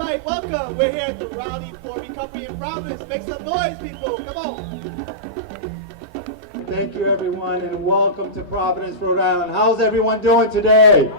everybody, welcome. We're here at the Rally4Recovery in Providence. Make some noise, people. Come on. Thank you, everyone, and welcome to Providence, Rhode Island. How's everyone doing today?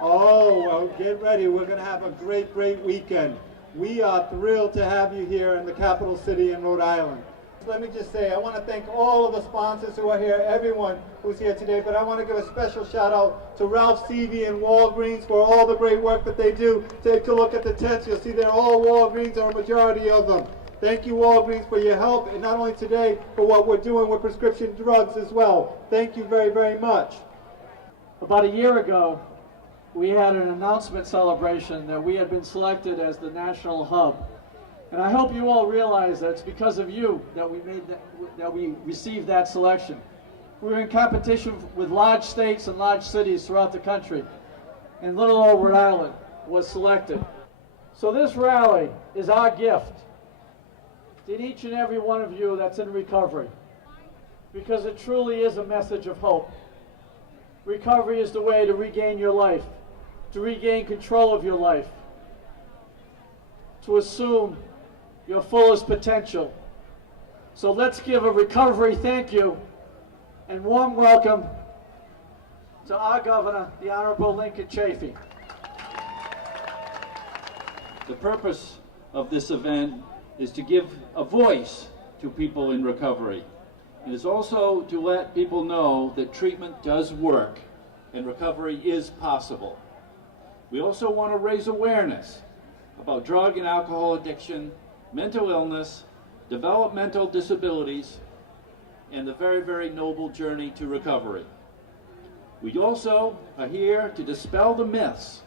Oh, well, get ready. We're going to have a great, great weekend. We are thrilled to have you here in the capital city in Rhode Island. Let me just say, I want to thank all of the sponsors who are here, everyone who's here today, but I want to give a special shout out to Ralph Seavey and Walgreens for all the great work that they do. Take a look at the tents. You'll see they're all Walgreens, or a majority of them. Thank you, Walgreens, for your help, and not only today, but what we're doing with prescription drugs as well. Thank you very, very much. About a year ago, we had an announcement celebration that we had been selected as the national hub. And I hope you all realize that it's because of you that we received that selection. We were in competition with large states and large cities throughout the country, and little old Rhode Island was selected. So this rally is our gift to each and every one of you that's in recovery, because it truly is a message of hope. Recovery is the way to regain your life, to regain control of your life, to assume your fullest potential. So let's give a recovery thank you and warm welcome to our governor, the Honorable Lincoln Chafee. The purpose of this event is to give a voice to people in recovery. It is also to let people know that treatment does work and recovery is possible. We also want to raise awareness about drug and alcohol addiction, mental illness, developmental disabilities, and the very, very noble journey to recovery. We also are here to dispel the myths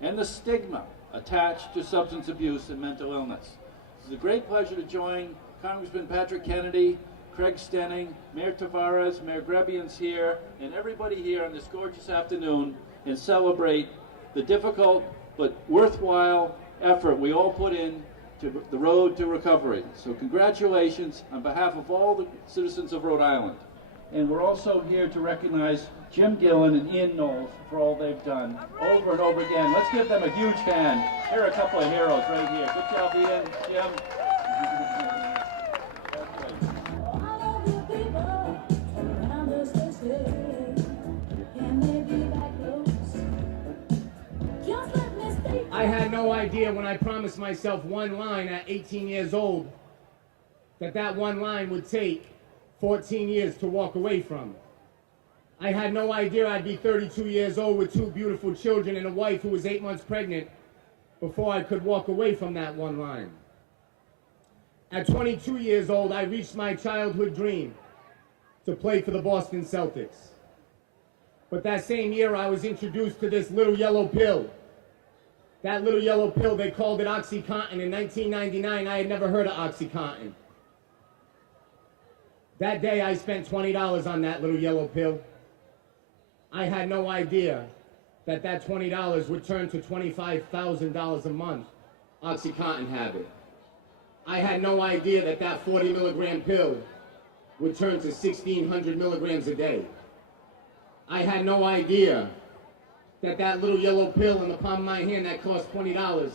and the stigma attached to substance abuse and mental illness. It's a great pleasure to join Congressman Patrick Kennedy, Craig Stenning, Mayor Tavares, Mayor Grebian's here, and everybody here on this gorgeous afternoon and celebrate the difficult but worthwhile effort we all put in to the road to recovery. So congratulations on behalf of all the citizens of Rhode Island. And we're also here to recognize Jim Gillen and Ian Knowles for all they've done over and over again. Let's give them a huge hand. Here are a couple of heroes right here. Good job, Ian, Jim. I had no idea when I promised myself one line at 18 years old that one line would take 14 years to walk away from. I had no idea I'd be 32 years old with 2 beautiful children and a wife who was 8 months pregnant before I could walk away from that one line. At 22 years old, I reached my childhood dream to play for the Boston Celtics. But that same year, I was introduced to this little yellow pill. That little yellow pill, they called it OxyContin. In 1999, I had never heard of OxyContin. That day, I spent $20 on that little yellow pill. I had no idea that $20 would turn to $25,000 a month OxyContin habit. I had no idea that 40 milligram pill would turn to 1,600 milligrams a day. I had no idea that little yellow pill in the palm of my hand that cost $20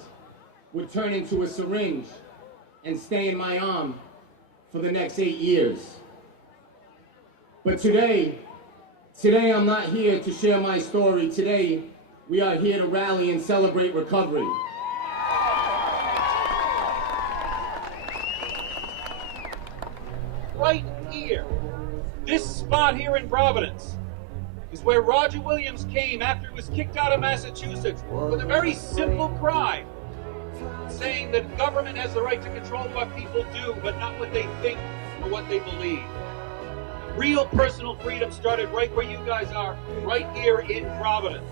would turn into a syringe and stay in my arm for the next 8 years. But today I'm not here to share my story. Today, we are here to rally and celebrate recovery. Right here, this spot here in Providence, is where Roger Williams came after he was kicked out of Massachusetts with a very simple cry, saying that government has the right to control what people do, but not what they think or what they believe. Real personal freedom started right where you guys are, right here in Providence.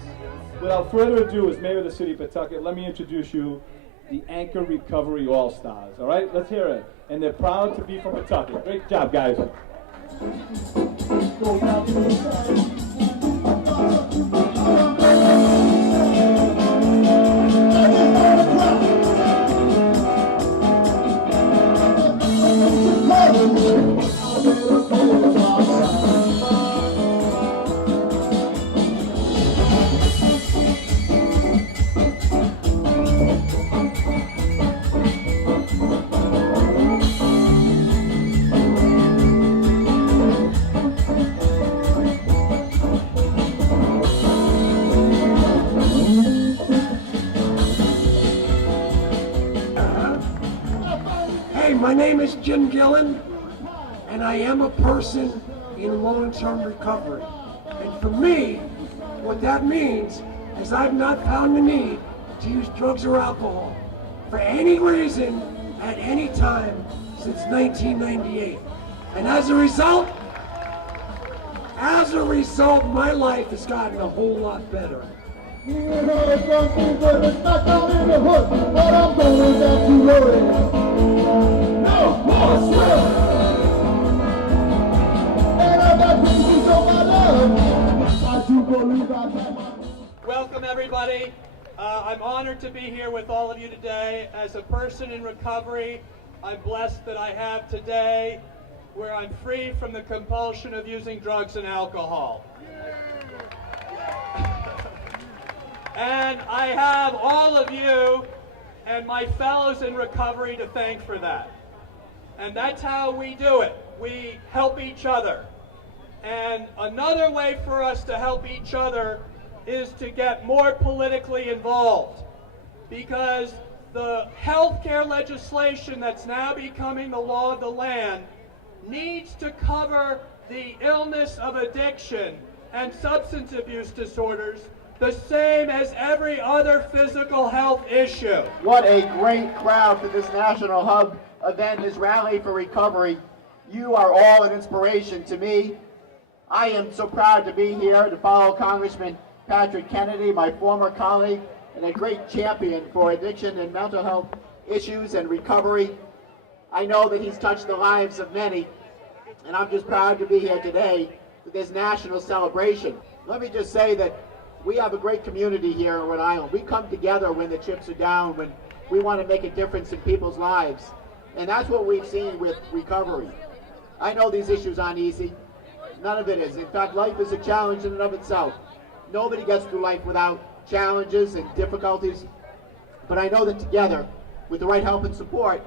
Without further ado, as Mayor of the City of Pawtucket, let me introduce you the Anchor Recovery All-Stars. All right, let's hear it. And they're proud to be from Pawtucket. Great job, guys. Hi, my name is Jim Gillen, and I am a person in long-term recovery. And for me, what that means is I've not found the need to use drugs or alcohol for any reason at any time since 1998. And as a result, my life has gotten a whole lot better. Welcome, everybody. I'm honored to be here with all of you today. As a person in recovery, I'm blessed that I have today where I'm free from the compulsion of using drugs and alcohol. And I have all of you and my fellows in recovery to thank for that. And that's how we do it. We help each other. And another way for us to help each other is to get more politically involved, because the healthcare legislation that's now becoming the law of the land needs to cover the illness of addiction and substance abuse disorders the same as every other physical health issue. What a great crowd for this National Hub event, this Rally for Recovery. You are all an inspiration to me. I am so proud to be here to follow Congressman Patrick Kennedy, my former colleague and a great champion for addiction and mental health issues and recovery. I know that he's touched the lives of many, and I'm just proud to be here today for this national celebration. Let me just say that we have a great community here in Rhode Island. We come together when the chips are down, when we want to make a difference in people's lives. And that's what we've seen with recovery. I know these issues aren't easy. None of it is. In fact, life is a challenge in and of itself. Nobody gets through life without challenges and difficulties. But I know that together, with the right help and support,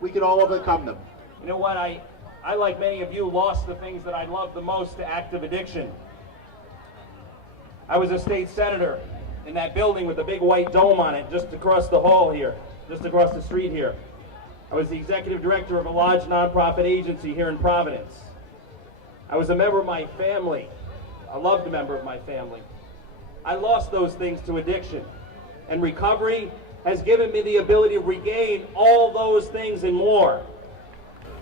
we can all overcome them. You know what? I, like many of you, lost the things that I love the most to active addiction. I was a state senator in that building with the big white dome on it just across the hall here, just across the street here. I was the executive director of a large nonprofit agency here in Providence. I was a member of my family, a loved member of my family. I lost those things to addiction, and recovery has given me the ability to regain all those things and more.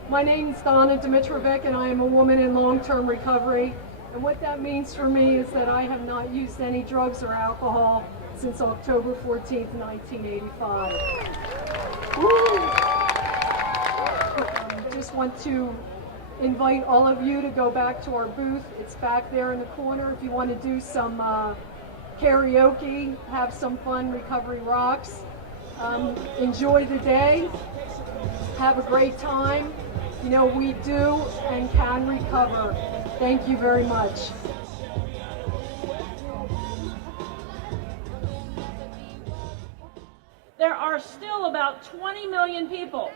My name is Donna Dimitrovic, and I am a woman in long-term recovery. And what that means for me is that I have not used any drugs or alcohol since October 14th, 1985. I just want to invite all of you to go back to our booth. It's back there in the corner. If you want to do some karaoke, have some fun, Recovery rocks. Enjoy the day. Have a great time. You know, we do and can recover. Thank you very much. There are still about 20 million people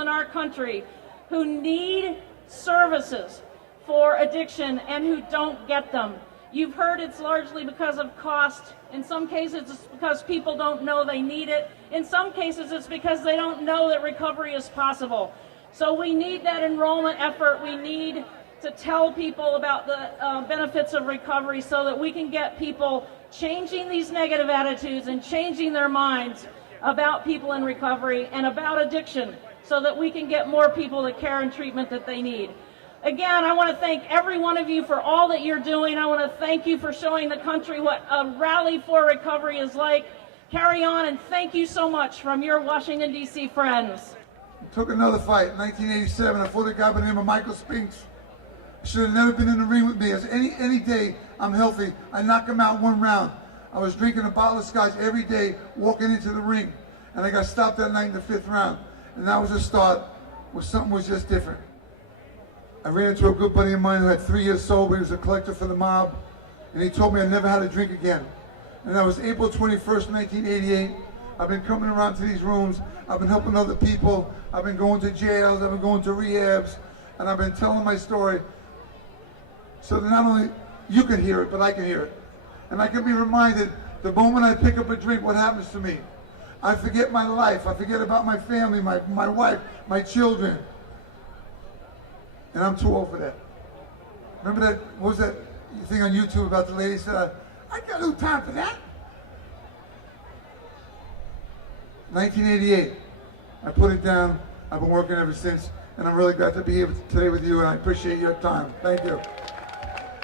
in our country who need services for addiction and who don't get them. You've heard it's largely because of cost. In some cases, it's because people don't know they need it. In some cases, it's because they don't know that recovery is possible. So we need that enrollment effort. We need to tell people about the benefits of recovery so that we can get people changing these negative attitudes and changing their minds about people in recovery and about addiction so that we can get more people the care and treatment that they need. Again, I want to thank every one of you for all that you're doing. I want to thank you for showing the country what a Rally for Recovery is like. Carry on, and thank you so much from your Washington, D.C. friends. Took another fight in 1987. I fought a guy by the name of Michael Spinks. Should have never been in the ring with me. As any day I'm healthy, I knock him out one round. I was drinking a bottle of scotch every day, walking into the ring, and I got stopped that night in the 5th round. And that was a start where something was just different. I ran into a good buddy of mine who had 3 years sober. He was a collector for the mob, and he told me I never had to drink again. And that was April 21st, 1988. I've been coming around to these rooms. I've been helping other people. I've been going to jails. I've been going to rehabs, and I've been telling my story so that not only you can hear it, but I can hear it. And I can be reminded the moment I pick up a drink, what happens to me. I forget my life. I forget about my family, my wife, my children. And I'm too old for that. Remember that, what was that thing on YouTube about the lady said, I got no time for that. 1988, I put it down. I've been working ever since, and I'm really glad to be here today with you, and I appreciate your time. Thank you.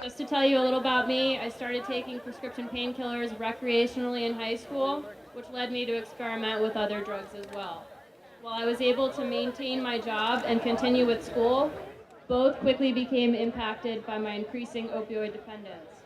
Just to tell you a little about me, I started taking prescription painkillers recreationally in high school, which led me to experiment with other drugs as well. While I was able to maintain my job and continue with school, both quickly became impacted by my increasing opioid dependence.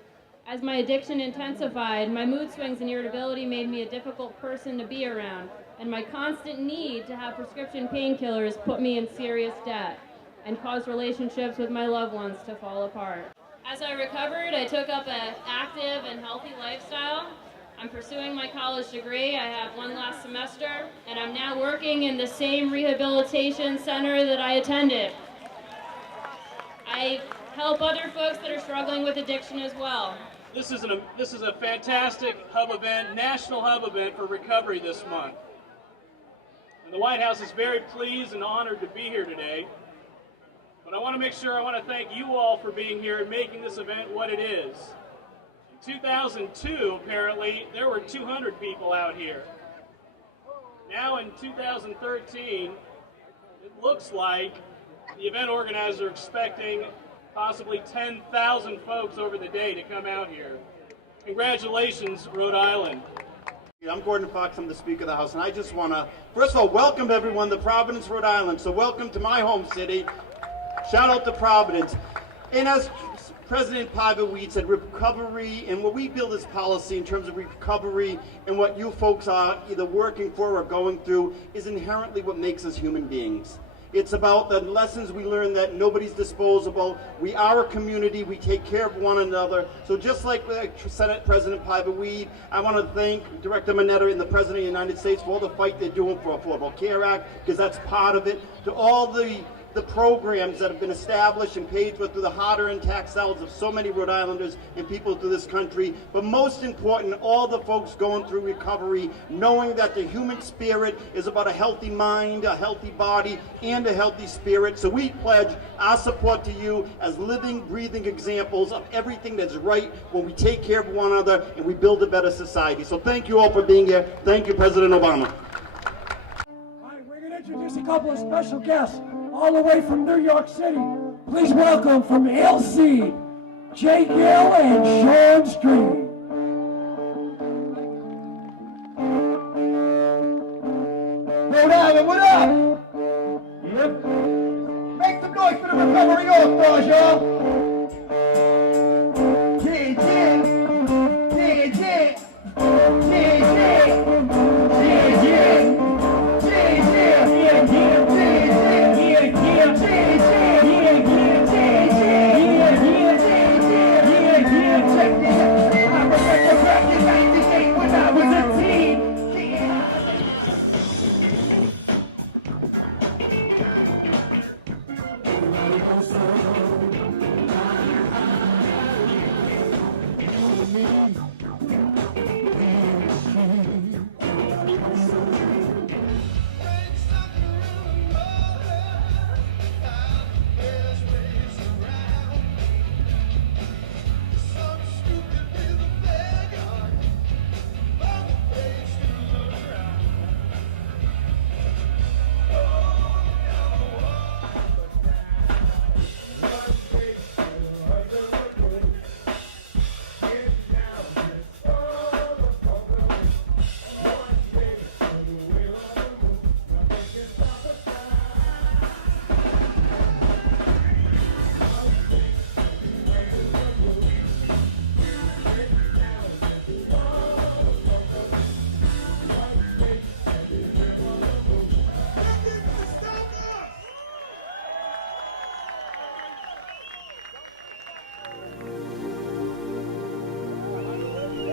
As my addiction intensified, my mood swings and irritability made me a difficult person to be around, and my constant need to have prescription painkillers put me in serious debt and caused relationships with my loved ones to fall apart. As I recovered, I took up an active and healthy lifestyle. I'm pursuing my college degree. I have one last semester, and I'm now working in the same rehabilitation center that I attended. I help other folks that are struggling with addiction as well. This is a fantastic hub event, national hub event for recovery this month. And the White House is very pleased and honored to be here today. But I want to thank you all for being here and making this event what it is. In 2002, apparently, there were 200 people out here. Now in 2013, it looks like the event organizers are expecting possibly 10,000 folks over the day to come out here. Congratulations, Rhode Island. I'm Gordon Fox, I'm the Speaker of the House, and I just want to, first of all, welcome everyone to Providence, Rhode Island. So welcome to my home city. Shout out to Providence. And as President Pavel said, recovery and what we build as policy in terms of recovery and what you folks are either working for or going through is inherently what makes us human beings. It's about the lessons we learn that nobody's disposable. We are a community. We take care of one another. So just like Senate President Pavel, I want to thank Director Mineta and the President of the United States for all the fight they're doing for Affordable Care Act, because that's part of it. To all the programs that have been established and paid for through the hard-earned tax dollars of so many Rhode Islanders and people through this country. But most important, all the folks going through recovery, knowing that the human spirit is about a healthy mind, a healthy body, and a healthy spirit. So we pledge our support to you as living, breathing examples of everything that's right when we take care of one another and we build a better society. So thank you all for being here. Thank you, President Obama. All right, we're going to introduce a couple of special guests all the way from New York City. Please welcome from LC, Jay Gill and Sean Street. Rhode Island, what up? Yep. Make some noise for the Recovery All-Stars, y'all.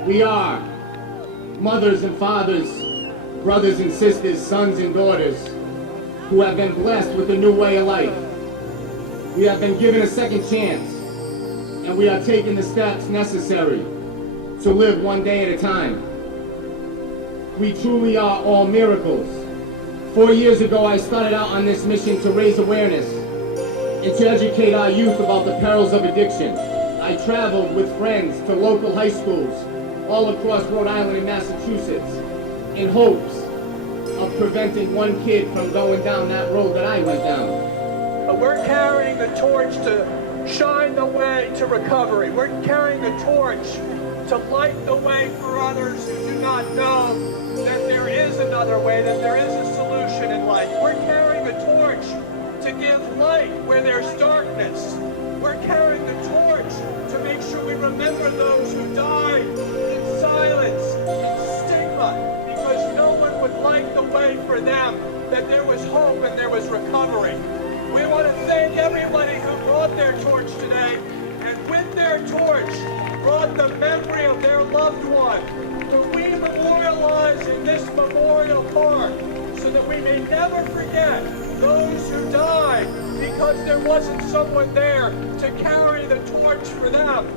We are mothers and fathers, brothers and sisters, sons and daughters who have been blessed with a new way of life. We have been given a second chance, and we are taking the steps necessary to live one day at a time. we truly are all miracles. 4 years ago, I started out on this mission to raise awareness and to educate our youth about the perils of addiction. I traveled with friends to local high schools all across Rhode Island and Massachusetts in hopes of preventing one kid from going down that road that I went down. We're carrying the torch to shine the way to recovery. We're carrying the torch to light the way for others who do not know that there is another way, that there is a solution in life. We're carrying the torch to give light where there's darkness. We're carrying the torch to make sure we remember those who died in silence, in stigma, because no one would light the way for them, that there was hope and there was recovery. We want to thank everybody who brought their torch today, and with their torch brought the memory of their loved one, who we memorialize in this memorial park, so that we may never forget those who died because there wasn't someone there to carry the torch for them.